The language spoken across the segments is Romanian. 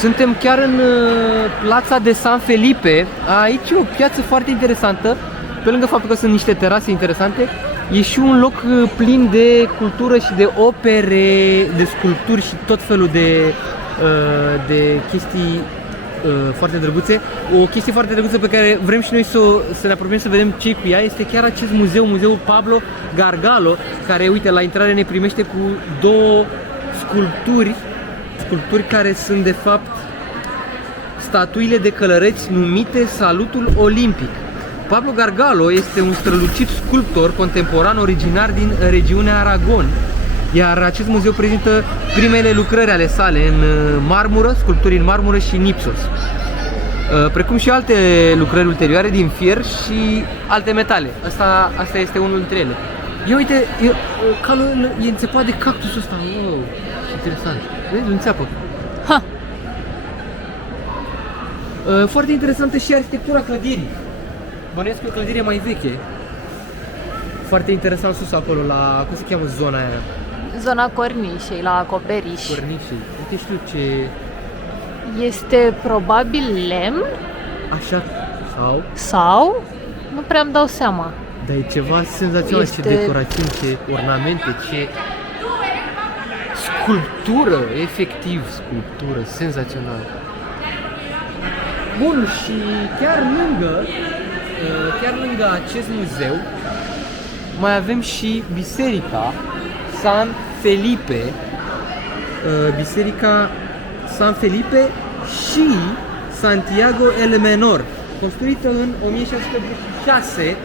Suntem chiar în plața de San Felipe. Aici e o piață foarte interesantă. Pe lângă faptul că sunt niște terase interesante, e și un loc plin de cultură și de opere, de sculpturi și tot felul de chestii foarte drăguțe. O chestie foarte drăguță pe care vrem și noi să ne apropiem să vedem ce cu ea este chiar acest muzeu, Muzeul Pablo Gargalo, care, uite, la intrare ne primește cu două sculpturi care sunt de fapt statuile de călăreți numite Salutul Olimpic. Pablo Gargalo este un strălucit sculptor contemporan originar din regiunea Aragon, iar acest muzeu prezintă primele lucrări ale sale în marmură, sculpturi în marmură și în ipsos, precum și alte lucrări ulterioare din fier și alte metale. Asta este unul dintre ele. Ia uite, calul e înțepat de cactusul ăsta. Wow, ce interesant. Vezi, îl înțeapă. Ha! Foarte interesantă și arhitectura clădirii. Bănuiesc că o clădire mai veche. Foarte interesant sus acolo, la, cum se cheamă zona aia? Zona Cornișei, la acoperiș. Cornișei. Uite, știu ce... Este probabil lemn? Așa, sau? Sau? Nu prea îmi dau seama. Dar e ceva senzațional, Este... ce decorațiuni, ce ornamente, ce... Sculptură, efectiv sculptură, senzațional. Bun, și chiar lângă acest muzeu mai avem și biserica San Felipe, biserica San Felipe și Santiago el Menor, construită în 1686,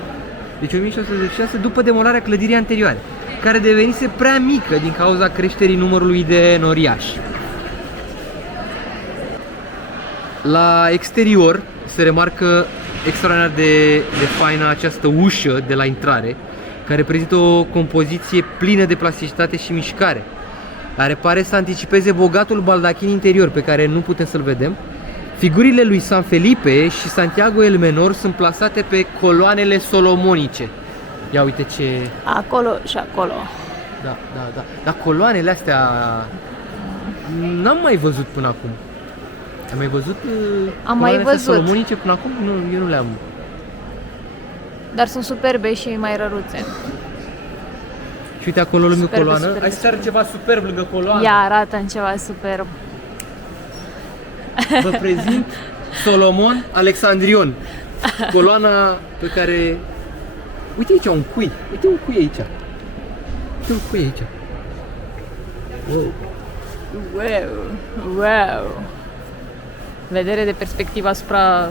deci 1686, după demolarea clădirii anterioare, care devenise prea mică din cauza creșterii numărului de noriași. La exterior se remarcă extraordinar de faină această ușă de la intrare, care prezintă o compoziție plină de plasticitate și mișcare, care pare să anticipeze bogatul baldachin interior pe care nu putem să-l vedem. Figurile lui San Felipe și Santiago el Menor sunt plasate pe coloanele solomonice. Ia uite ce... Acolo și acolo. Da. Dar coloanele astea n-am mai văzut până acum. Am mai văzut Am mai văzut solomonice până acum? Nu, eu nu le-am. Dar sunt superbe și mai răruțe. Și uite acolo lângă Superbe, coloană. superbe, Hai să arăt ceva superb lângă coloană. Ea arată în ceva superb. Vă prezint Solomon Alexandrion. Coloana pe care... Uite aici un cui. Uite un cui aici. Uite un cui aici. Wow. Wow. Vedere de perspectivă asupra...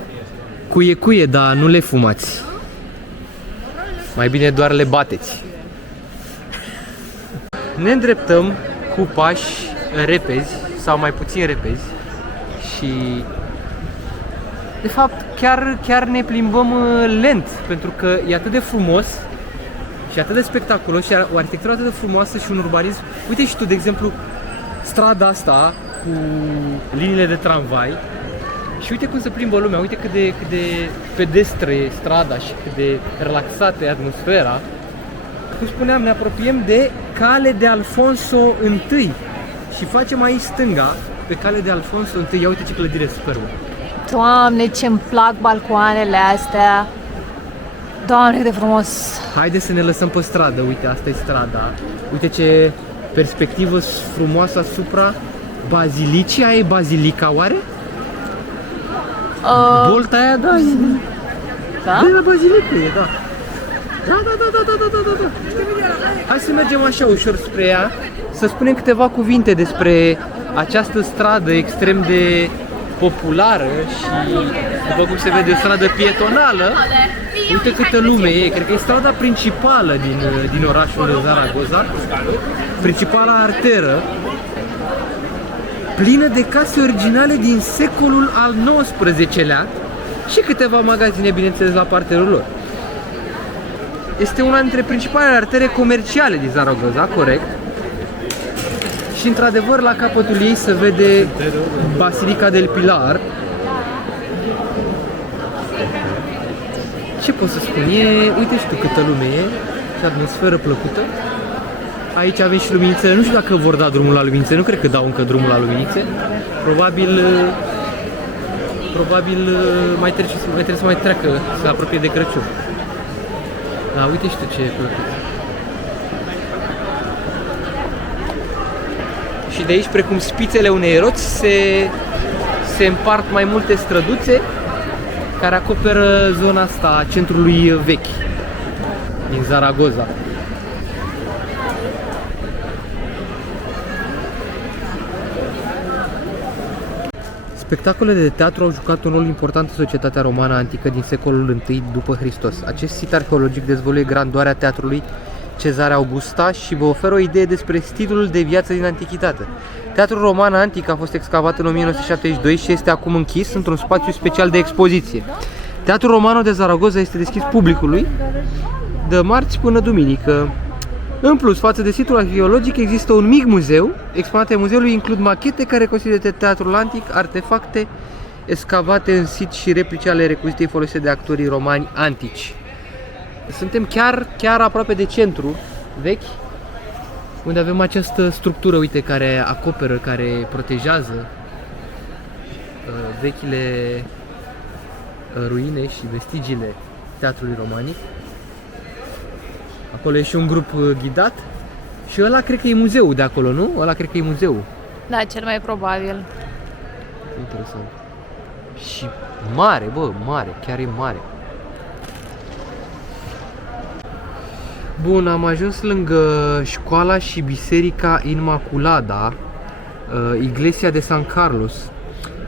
Cuie, dar nu le fumați. Mai bine doar le bateți. Ne îndreptăm cu pași repezi sau mai puțin repezi și de fapt chiar ne plimbăm lent, pentru că e atât de frumos și atât de spectaculos și o arhitectură atât de frumoasă și un urbanism. Uite și tu, de exemplu, strada asta cu liniile de tramvai și uite cum se plimbă lumea, uite cât de pedestră e strada și cât de relaxată e atmosfera. Cum spuneam, ne apropiem de Cale de Alfonso I și facem aici stânga pe Cale de Alfonso I. Ia uite ce clădire superbă! Doamne, ce-mi plac balcoanele astea! Doamne, de frumos! Haide să ne lăsăm pe stradă, uite, asta e strada. Uite ce perspectivă frumoasă asupra bazilicii. Aia e bazilica, oare? Bolta aia, da. Da? De la bazilică e, da. Da. Hai să mergem așa ușor spre ea, să spunem câteva cuvinte despre această stradă extrem de populară și, după cum se vede, o stradă pietonală. Uite câtă lume e, cred că e strada principală din orașul de Zaragoza, principala arteră, plină de case originale din secolul al XIX-lea și câteva magazine, bineînțeles, la parterul lor. Este una dintre principalele artere comerciale din Zaragoza, corect. Și într-adevăr, la capătul ei se vede Basilica del Pilar. Ce pot să spun? Uite și tu câtă lume e și atmosferă plăcută. Aici avem și luminițele. Nu știu dacă vor da drumul la luminițe. Nu cred că dau încă drumul la luminițe. Probabil mai trebuie să mai treacă, să se apropie de Crăciun. Da, uite și tu ce plăcut. Și de aici, precum spițele unei roți, se împart mai multe străduțe care acoperă zona asta a centrului vechi din Zaragoza. Spectacolele de teatru au jucat un rol important în societatea romană antică din secolul I după Hristos. Acest sit arheologic dezvăluie grandoarea teatrului Cezare Augusta și vă oferă o idee despre stilul de viață din antichitate. Teatrul roman antic a fost excavat în 1972 și este acum închis într-un spațiu special de expoziție. Teatrul Romano de Zaragoza este deschis publicului de marți până duminică. În plus, față de situl arheologic, există un mic muzeu. Exponatele muzeului includ machete care consideră teatrul antic, artefacte excavate în sit și replici ale recuzitei folosite de actorii romani antici. Suntem chiar aproape de centru vechi, unde avem această structură, uite, care acoperă, care protejează vechile ruine și vestigiile teatrului romanic. Acolo e și un grup ghidat și ăla cred că e muzeul de acolo, nu? Ăla cred că e muzeul. Da, cel mai probabil. Interesant. Și mare, bă, mare, chiar e mare. Bun, am ajuns lângă școala și biserica Inmaculada, Iglesia de San Carlos,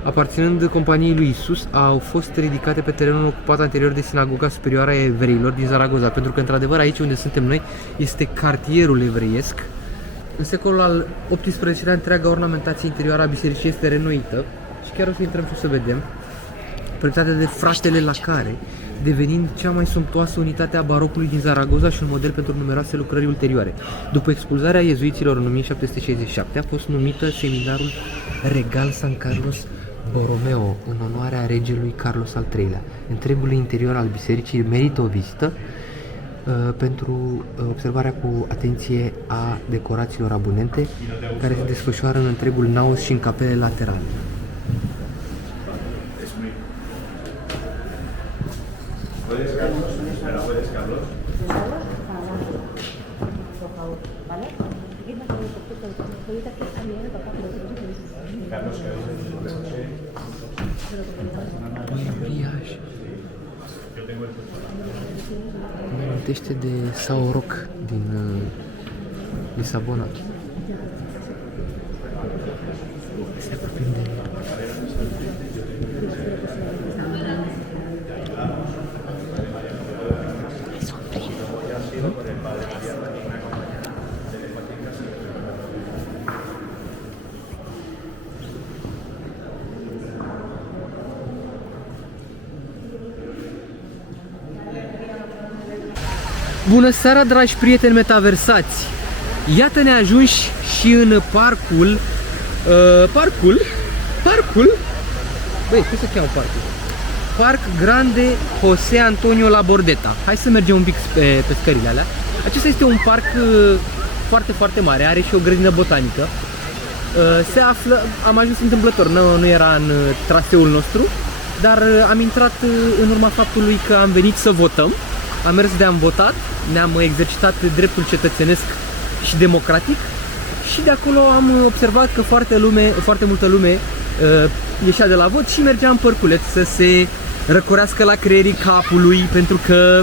aparținând companiei lui Isus, au fost ridicate pe terenul ocupat anterior de Sinagoga Superioară a Evreilor din Zaragoza, pentru că, într-adevăr, aici unde suntem noi este cartierul evreiesc. În secolul al XVIII-lea, întreaga ornamentație interioară a bisericii este renoită și chiar o să intrăm și o să vedem, proiectată de fratele Lacare, devenind cea mai sumptuoasă unitate a barocului din Zaragoza și un model pentru numeroase lucrări ulterioare. După expulzarea iezuiților în 1767, a fost numită Seminarul Regal San Carlos Borromeo, în onoarea regelui Carlos al III-lea. Întregul interior al bisericii merită o vizită pentru observarea cu atenție a decorațiilor abundente care se desfășoară în întregul naos și în capele laterale. Mă amintește de Sao Rock din Lisabona. Se apropiem de el. Bună seara, dragi prieteni metaversați! Iată-ne ajunși și în parcul... Băi, cum se cheamă parcul? Parc Grande José Antonio Labordeta. Hai să mergem un pic pe scările alea. Acesta este un parc foarte mare, are și o grădină botanică. Se află, am ajuns întâmplător, nu era în traseul nostru, dar am intrat în urma faptului că am venit să votăm. Am mers de am votat, ne-am exercitat dreptul cetățenesc și democratic și de acolo am observat că foarte multă lume ieșea de la vot și mergea în părculeț să se răcorească la creierii capului, pentru că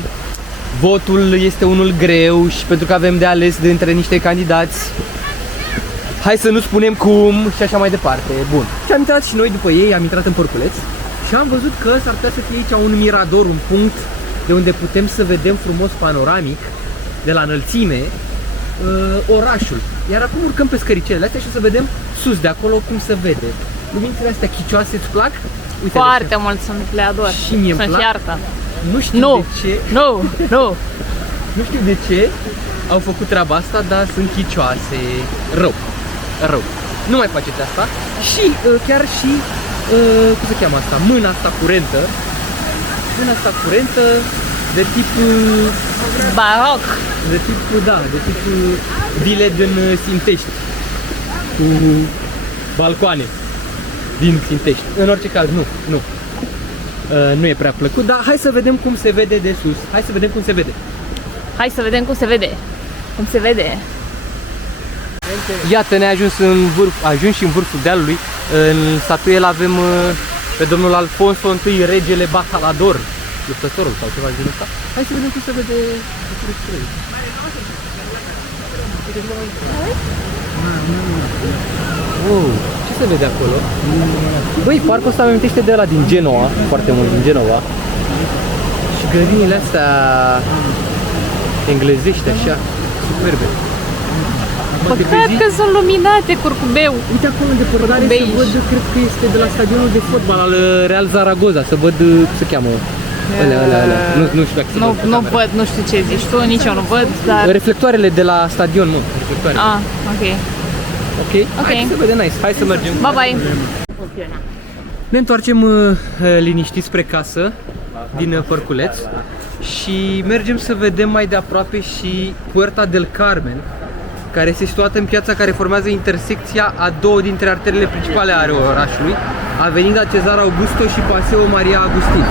votul este unul greu și pentru că avem de ales de între niște candidați. Hai să nu spunem cum și așa mai departe. Bun. Și am intrat și noi după ei, am intrat în părculeț și am văzut că s-ar putea să fie aici un mirador, un punct de unde putem să vedem frumos panoramic, de la înălțime, orașul. Iar acum urcăm pe scăricelele astea și să vedem sus de acolo cum se vede. Lumințele astea chicioase îți plac? Uite, Foarte mult sunt, le ador. Și mie îmi Sunt plac. fiartă. Nu știu de ce. Nu știu de ce au făcut treaba asta, dar sunt chicioase. Rău. Nu mai faceți asta. Și chiar și cum se cheamă asta? Mâna asta curentă de tip Baroc. De tip, da, de tip vile din Sintești. Cu balcoane din Sintești. În orice caz, nu. Nu e prea plăcut, dar hai să vedem cum se vede de sus. Hai să vedem cum se vede. Hai să vedem cum se vede. Cum se vede. Iată, ne-a ajuns și în vârful dealului. În statuie avem pe domnul Alfonso I, regele Batalador, luptătorul sau ceva din ăsta. Hai să vedem cum se vede. Wow, ce se vede acolo? Băi, parcul ăsta mi amintește de ăla din Genova, foarte mult din Genova. Și grădinile astea englezești așa, superbe. Păcat că sunt luminate, curcubeu. Uite acolo de părtare să văd, cred că este de la stadionul de fotbal al Real Zaragoza, să văd cum se cheamă. Alea. Nu știu dacă se văd pe Nu camera. văd, nu știu ce zici tu, nici eu nu văd, dar... Reflectoarele de la stadion, mă, reflectoare. Ah, ok. Ok? Hai să vedem nice, hai să mergem. Bye bye. Ne întoarcem liniștiți spre casă, din Părculeț, și mergem să vedem mai de aproape și Puerta del Carmen, care este situată în piața care formează intersecția a două dintre arterele principale ale orașului, Avenida Cezar Augusto și Paseo Maria Agustin.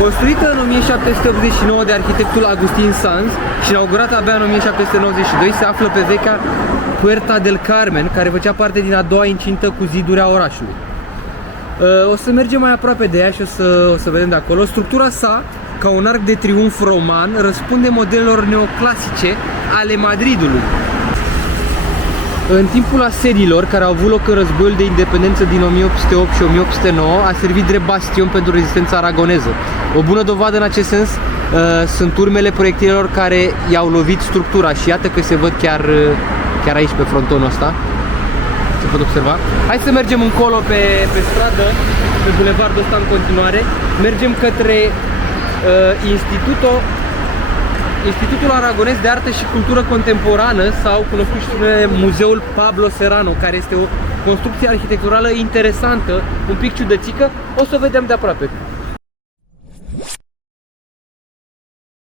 Construită în 1789 de arhitectul Agustin Sanz și inaugurată abia în 1792, se află pe vechea Puerta del Carmen, care făcea parte din a doua incintă cu ziduri a orașului. O să mergem mai aproape de ea și o să vedem de acolo. Structura sa, ca un arc de triumf roman, răspunde modelelor neoclasice ale Madridului. În timpul asediilor care au avut loc în războiul de independență din 1808 și 1809, a servit drept bastion pentru rezistența aragoneză. O bună dovadă în acest sens sunt urmele proiectilelor care i-au lovit structura și iată că se văd chiar aici pe frontonul ăsta. Se pot observa. Hai să mergem încolo pe stradă, pe bulevardul ăsta în continuare. Mergem către Institutul Aragonez de Artă și Cultură Contemporană, sau cunoscut și prin Muzeul Pablo Serrano, care este o construcție arhitecturală interesantă, un pic ciudățică. O să o vedem de aproape.